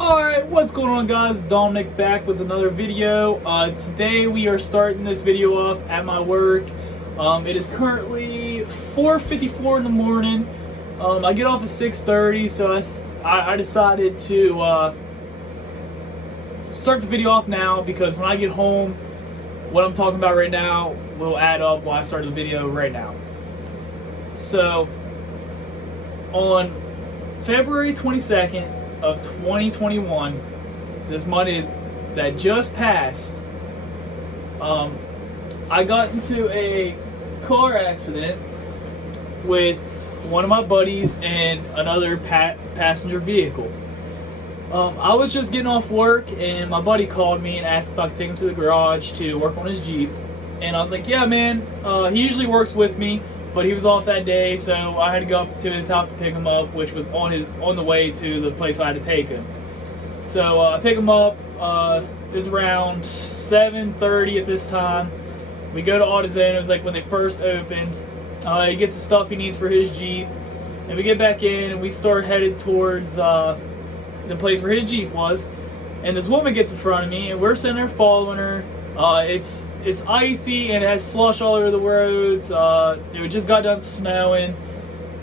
Alright, what's going on, guys? Dominic back with another video. Today we are starting this video off at my work. It is currently 4:54 in the morning. I get off at 6:30, so I decided to start the video off now because when I get home, what I'm talking about right now will add up while I start the video right now. So, on February 22nd of 2021, this Monday that just passed, I got into a car accident with one of my buddies and another passenger vehicle. I was just getting off work and my buddy called me and asked if I could take him to the garage to work on his Jeep. And I was like, yeah, man. He usually works with me, but he was off that day, so I had to go up to his house to pick him up, which was on the way to the place I had to take him. So I pick him up. It was around 7:30 at this time. We go to AutoZone. It was like when they first opened. He gets the stuff he needs for his Jeep, and we get back in and we start headed towards the place where his Jeep was. And this woman gets in front of me, and we're sitting there following her. It's icy and it has slush all over the roads. It just got done snowing,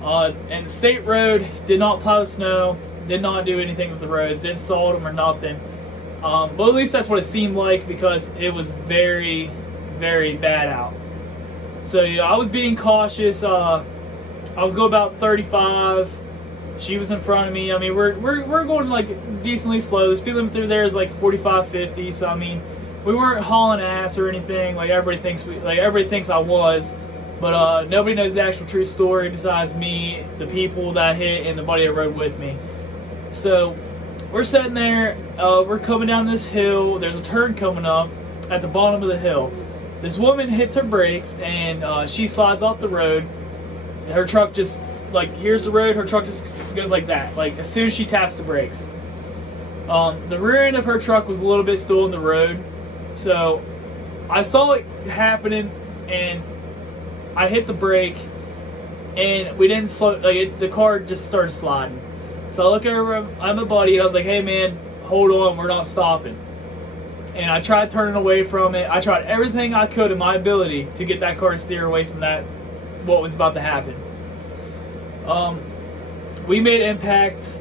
and the state road did not plow the snow, did not do anything with the roads, didn't salt them or nothing. But at least that's what it seemed like because it was very, very bad out. So yeah, I was being cautious. I was going about 35. She was in front of me. I mean, we're going like decently slow. The speed limit through there is like 45, 50. So I mean, we weren't hauling ass or anything like everybody thinks I was, but nobody knows the actual true story besides me, the people that hit, and the buddy that rode with me. So we're sitting there, we're coming down this hill. There's a turn coming up at the bottom of the hill. This woman hits her brakes and she slides off the road. Her truck just, like, here's the road, her truck just goes like that, like as soon as she taps the brakes. The rear end of her truck was a little bit still in the road. So I saw it happening and I hit the brake and we didn't slow, like the car just started sliding. So I look over at my buddy and I was like, hey man, hold on, we're not stopping. And I tried turning away from it. I tried everything I could in my ability to get that car to steer away from that, what was about to happen. We made impact.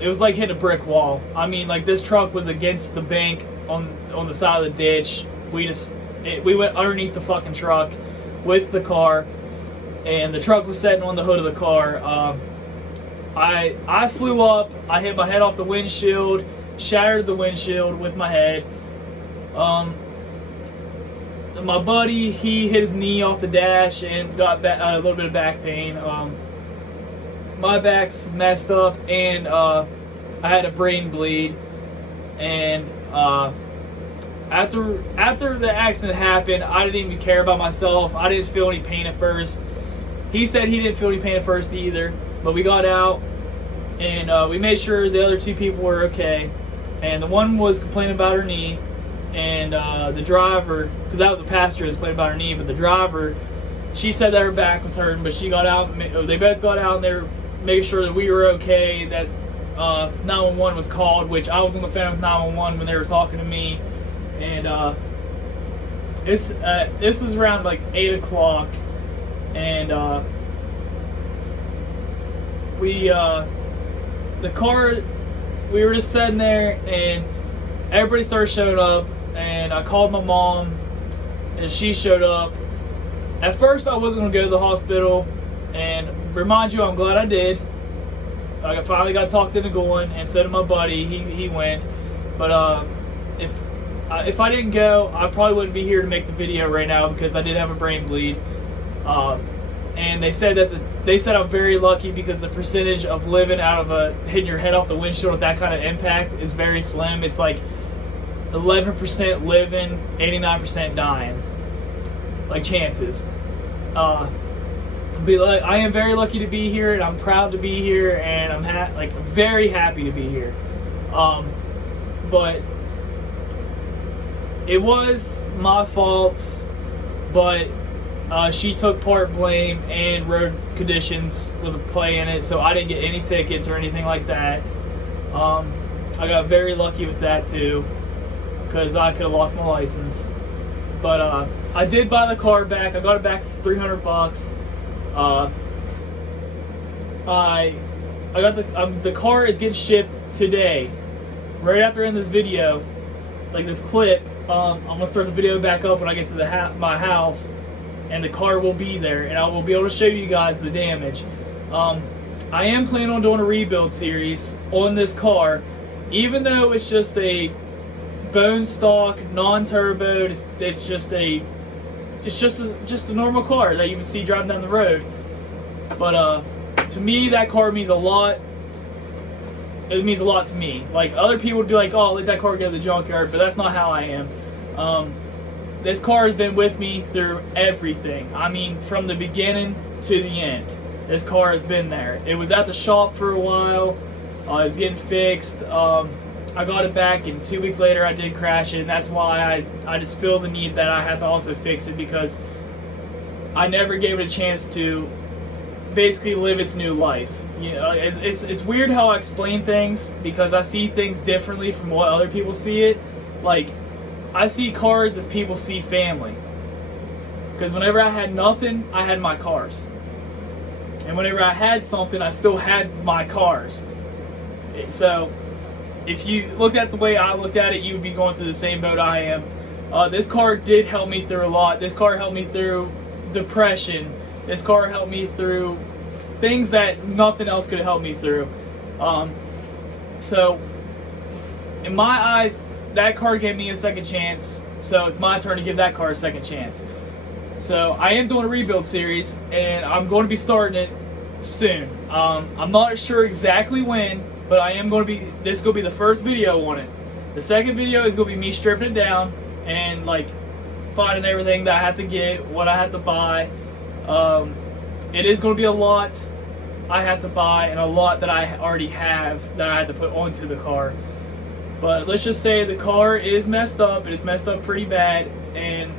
It was like hitting a brick wall. I mean, like, this truck was against the bank on the side of the ditch. We went underneath the fucking truck with the car, and the truck was sitting on the hood of the car. I flew up. I hit my head off the windshield, shattered the windshield with my head. My buddy, he hit his knee off the dash and got a little bit of back pain. My back's messed up, and I had a brain bleed. And after the accident happened, I didn't even care about myself. I didn't feel any pain at first. He said he didn't feel any pain at first either. But we got out, and we made sure the other two people were okay. And the one was complaining about her knee, and the driver, because that was the passenger, was complaining about her knee, but the driver, she said that her back was hurting, but she got out. They both got out, and they were making sure that we were okay, that 911 was called, which I was on the phone with 911 when they were talking to me. And this is around like 8 o'clock, and the car, we were just sitting there, and everybody started showing up, and I called my mom, and she showed up. At first, I wasn't going to go to the hospital, and remind you, I'm glad I did. I finally got talked into going, and so did my buddy. He went, but if I didn't go, I probably wouldn't be here to make the video right now because I did have a brain bleed. And they said I'm very lucky because the percentage of living out of hitting your head off the windshield with that kind of impact is very slim. It's like 11% living, 89% dying, like chances. But like, I am very lucky to be here, and I'm proud to be here, and I'm very happy to be here. But it was my fault, but she took part blame, and road conditions was a play in it, so I didn't get any tickets or anything like that. I got very lucky with that too, because I could have lost my license. But I did buy the car back. I got it back for $300. I got the car is getting shipped today. Right after in this video, like this clip, I'm gonna start the video back up when I get to my house, and the car will be there, and I will be able to show you guys the damage. I am planning on doing a rebuild series on this car, even though it's just a bone stock, non-turbo. It's just a normal car that you would see driving down the road. But to me, that car means a lot. It means a lot to me. Like, other people would be like, "Oh, let that car go to the junkyard," but that's not how I am. This car has been with me through everything. I mean, from the beginning to the end. This car has been there. It was at the shop for a while. It was getting fixed. I got it back, and 2 weeks later I did crash it, and that's why I just feel the need that I have to also fix it, because I never gave it a chance to basically live its new life. You know, it's weird how I explain things, because I see things differently from what other people see it. Like, I see cars as people see family, because whenever I had nothing, I had my cars, and whenever I had something, I still had my cars. So if you looked at it the way I looked at it, you would be going through the same boat I am. This car did help me through a lot. This car helped me through depression. This car helped me through things that nothing else could help me through. So in my eyes, that car gave me a second chance. So it's my turn to give that car a second chance. So I am doing a rebuild series, and I'm going to be starting it soon. I'm not sure exactly when, but I am going to be, this is going to be the first video on it. The second video is going to be me stripping it down and like finding everything that I have to get, what I have to buy. It is going to be a lot I have to buy, and a lot that I already have that I have to put onto the car. But let's just say the car is messed up. It is messed up pretty bad, and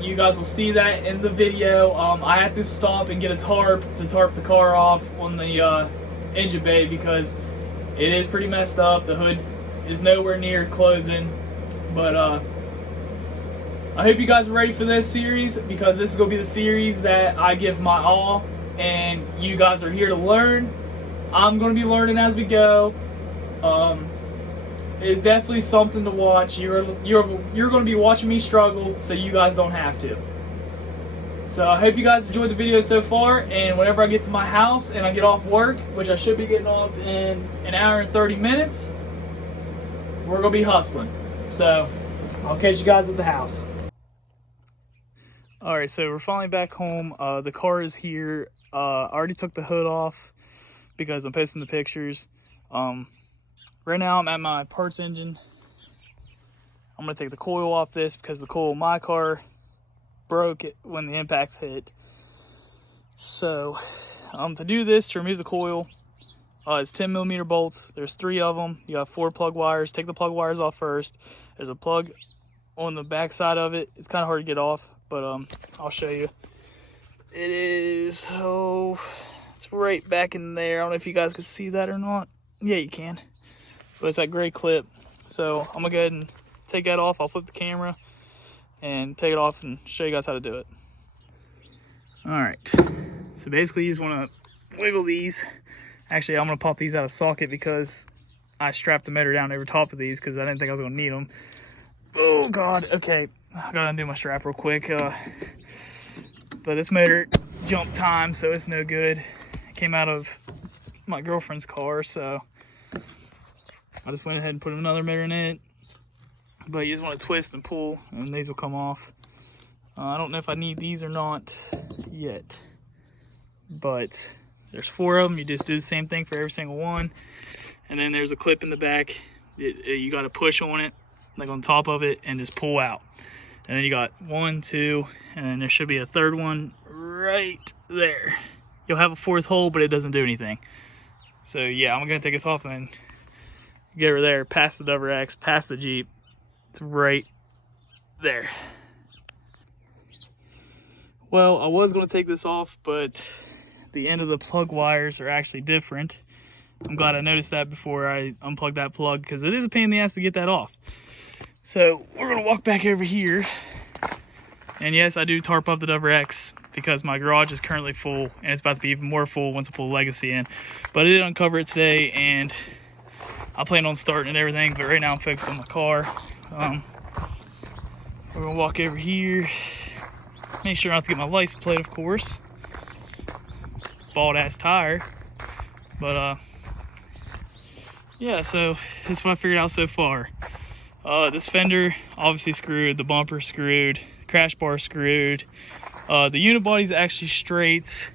you guys will see that in the video. I have to stop and get a tarp to tarp the car off on the engine bay, because it is pretty messed up. The hood is nowhere near closing. But I hope you guys are ready for this series, because this is going to be the series that I give my all, and you guys are here to learn. I'm going to be learning as we go. It's definitely something to watch. You're going to be watching me struggle, so you guys don't have to. So I hope you guys enjoyed the video so far, and whenever I get to my house and I get off work, which I should be getting off in an hour and 30 minutes, we're going to be hustling. So I'll catch you guys at the house. Alright, so we're finally back home. The car is here. I already took the hood off because I'm posting the pictures. Right now I'm at my parts engine. I'm going to take the coil off this, because the coil in my car broke it when the impact hit. So to do this, to remove the coil, it's 10mm bolts. There's 3 of them. You got 4 plug wires. Take the plug wires off first. There's a plug on the back side of it. It's kind of hard to get off, but I'll show you. It is, it's right back in there. I don't know if you guys can see that or not. Yeah, you can. But it's that gray clip. So I'm gonna go ahead and take that off. I'll flip the camera and take it off and show you guys how to do it. All right, so basically you just want to wiggle these. Actually, I'm gonna pop these out of socket, because I strapped the motor down over top of these because I didn't think I was gonna need them. Oh God, okay, I gotta undo my strap real quick. But this motor jumped time, so it's no good. It came out of my girlfriend's car, so I just went ahead and put another motor in it. But you just want to twist and pull, and these will come off. I don't know if I need these or not yet, but there's 4 of them. You just do the same thing for every single one. And then there's a clip in the back. You got to push on it, like on top of it, and just pull out. And then you got 1, 2, and then there should be a 3rd one right there. You'll have a 4th hole, but it doesn't do anything. So yeah, I'm gonna take this off and get over there, past the Dover X, past the Jeep. It's right there. Well, I was gonna take this off, but the end of the plug wires are actually different. I'm glad I noticed that before I unplugged that plug, because it is a pain in the ass to get that off. So we're gonna walk back over here. And yes, I do tarp up the WX because my garage is currently full, and it's about to be even more full once I pull Legacy in. But I did uncover it today, and I plan on starting and everything, but right now I'm focused on my car. We're gonna walk over here. Make sure not to get my license plate, of course. Bald ass tire. But yeah, so this is what I figured out so far. This fender obviously screwed, the bumper screwed, crash bar screwed. The unibody's actually straight.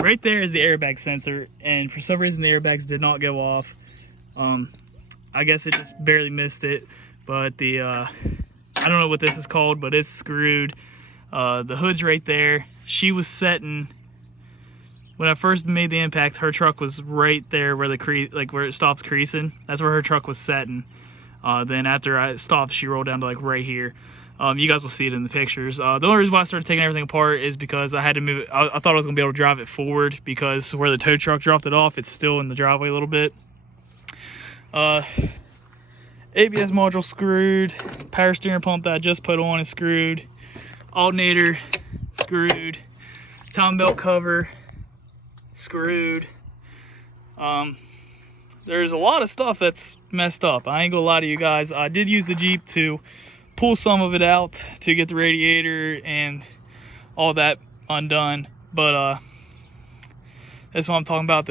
Right there is the airbag sensor, and for some reason the airbags did not go off. I guess it just barely missed it, but the I don't know what this is called, but it's screwed. The hood's right there. She was setting when I first made the impact. Her truck was right there where the where it stops creasing. That's where her truck was setting. Then after I stopped, she rolled down to like right here. You guys will see it in the pictures. The only reason why I started taking everything apart is because I had to move it. I thought I was gonna be able to drive it forward, because where the tow truck dropped it off, it's still in the driveway a little bit. ABS module screwed. Power steering pump that I just put on is screwed. Alternator screwed. Timing belt cover screwed. There's a lot of stuff that's messed up. I ain't gonna lie to you guys. I did use the Jeep to pull some of it out to get the radiator and all that undone, but that's what I'm talking about.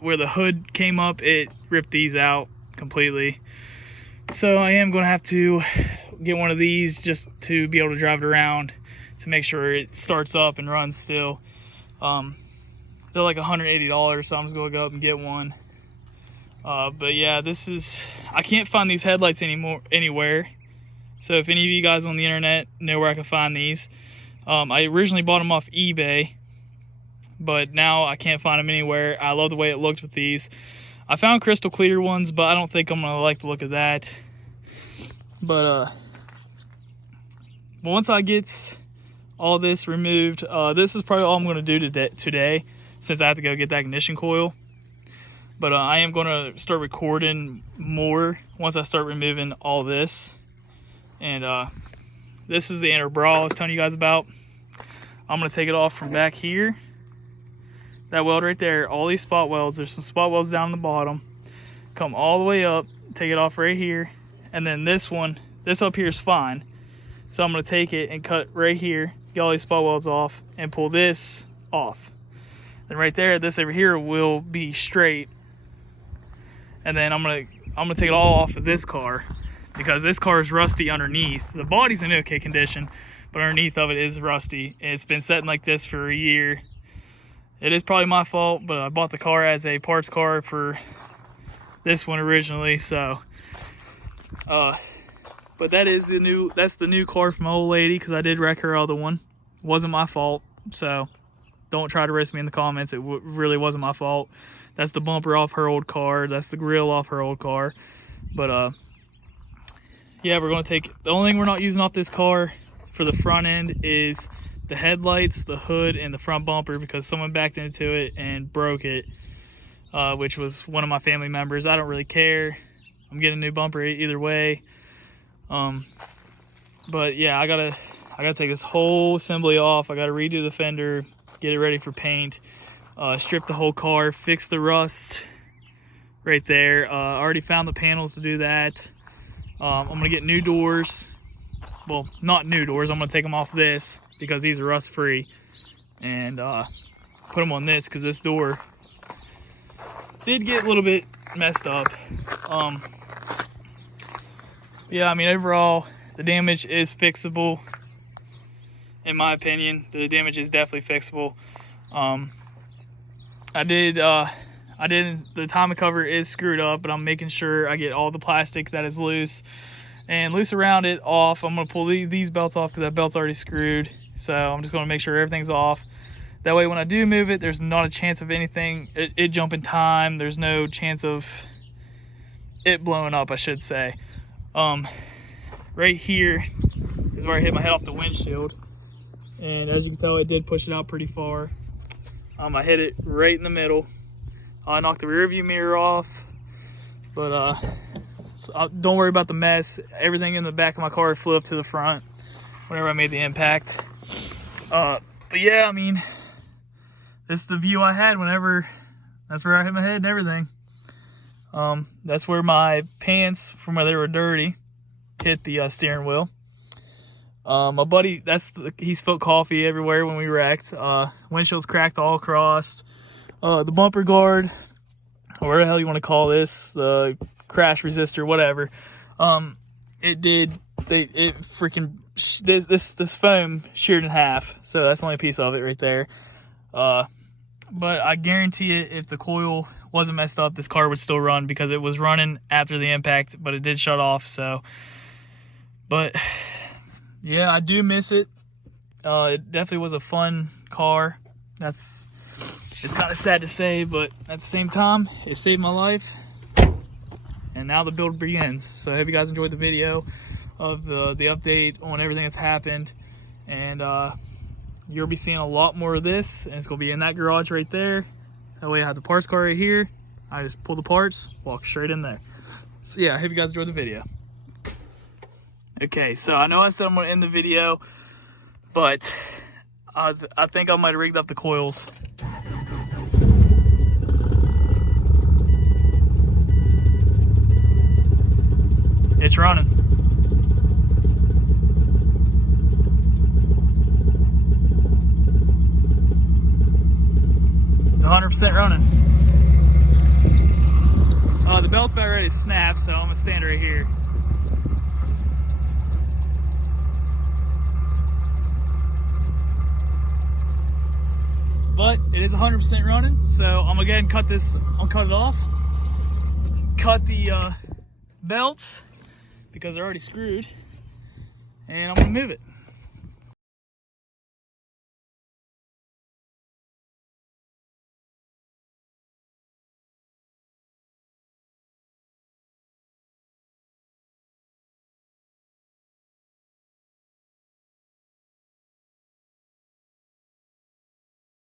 Where the hood came up, it ripped these out completely. So I am going to have to get one of these just to be able to drive it around to make sure it starts up and runs still. They're like $180, so I'm just going to go up and get one. But yeah, I can't find these headlights anywhere. So if any of you guys on the internet know where I can find these, I originally bought them off eBay, but now I can't find them anywhere. I love the way it looked with these. I found crystal clear ones, but I don't think I'm gonna like the look of that. But once I get all this removed, this is probably all I'm gonna do today, since I have to go get that ignition coil. But I am gonna start recording more once I start removing all this. And this is the inner bra I was telling you guys about. I'm gonna take it off from back here. That weld right there, all these spot welds, there's some spot welds down the bottom. Come all the way up, take it off right here. And then this up here is fine. So I'm gonna take it and cut right here, get all these spot welds off, and pull this off. And right there, this over here will be straight. And then I'm gonna take it all off of this car, because this car is rusty underneath. The body's in okay condition, but underneath of it is rusty. It's been sitting like this for a year. It is probably my fault, but I bought the car as a parts car for this one originally, so. But that's the new car from my old lady, because I did wreck her other one. It wasn't my fault, so don't try to roast me in the comments. It really wasn't my fault. That's the bumper off her old car. That's the grill off her old car. But yeah, we're gonna take, the only thing we're not using off this car for the front end is the headlights, the hood, and the front bumper, because someone backed into it and broke it, which was one of my family members. I don't really care. I'm getting a new bumper either way. But yeah, I gotta take this whole assembly off. I gotta redo the fender, get it ready for paint, strip the whole car, fix the rust right there. I already found the panels to do that. I'm gonna get new doors. Well, not new doors. I'm gonna take them off this because these are rust free, and put them on this because this door did get a little bit messed up. Yeah, I mean, overall the damage is fixable. In my opinion, the damage is definitely fixable. The timing cover is screwed up, but I'm making sure I get all the plastic that is loose and loose around it off. I'm gonna pull these belts off because that belt's already screwed. So I'm just gonna make sure everything's off. That way when I do move it, there's not a chance of anything, it jumping time. There's no chance of it blowing up, I should say. Right here is where I hit my head off the windshield. And as you can tell, it did push it out pretty far. I hit it right in the middle. I knocked the rear view mirror off, but don't worry about the mess. Everything in the back of my car flew up to the front whenever I made the impact. But yeah, I mean, this is the view I had whenever, that's where I hit my head and everything. That's where my pants, from where they were dirty, hit the steering wheel. My buddy, he spilled coffee everywhere when we wrecked. Windshield's cracked all across. The bumper guard, or whatever the hell you want to call this, the crash resistor, whatever. This foam sheared in half, so that's the only piece of it right there. But I guarantee it, if the coil wasn't messed up, this car would still run, because it was running after the impact, but it did shut off. So, but yeah, I do miss it. It definitely was a fun car. It's kind of sad to say, but at the same time, it saved my life. And now the build begins. So I hope you guys enjoyed the video of the update on everything that's happened. And you'll be seeing a lot more of this, and it's gonna be in that garage right there. That way I have the parts car right here. I just pull the parts, walk straight in there. So yeah, I hope you guys enjoyed the video. Okay, so I know I said I'm gonna end the video, but I think I might have rigged up the coils. It's running. It's 100% running. The belt's about ready to snap, so I'm gonna stand right here. But it is 100% running, so I'm gonna go ahead and cut this. I'll cut it off. Cut the belts, because they're already screwed, and I'm gonna move it.